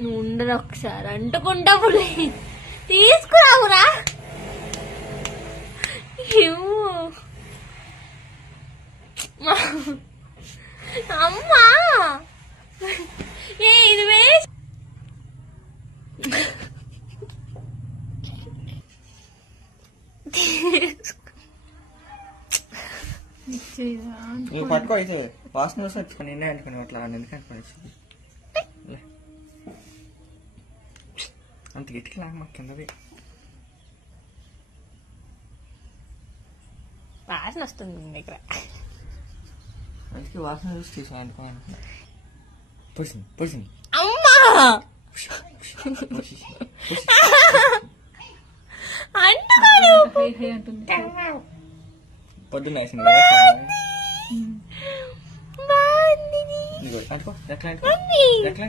నువ్వు ఉండరు ఒకసారి అంటుకుంటా పులి తీసుకురావురా. అమ్మా ఏ ఇది వేస్ట్. పట్టుకో అయితే వాసన వస్తే వచ్చుకొని నిన్నే అంటుకుని అట్లా ఎందుకంటే పడేసి అంత గట్టికి లాగా మాకు కిందది వాసన వస్తుంది మీ దగ్గర. అందుకే వాసన చూసి తీసా అనుకున్నాను. పొడిసింది పొడిసింది అమ్మా పొద్దున్న వేసింది అనుకో ఎట్లా ఎట్లా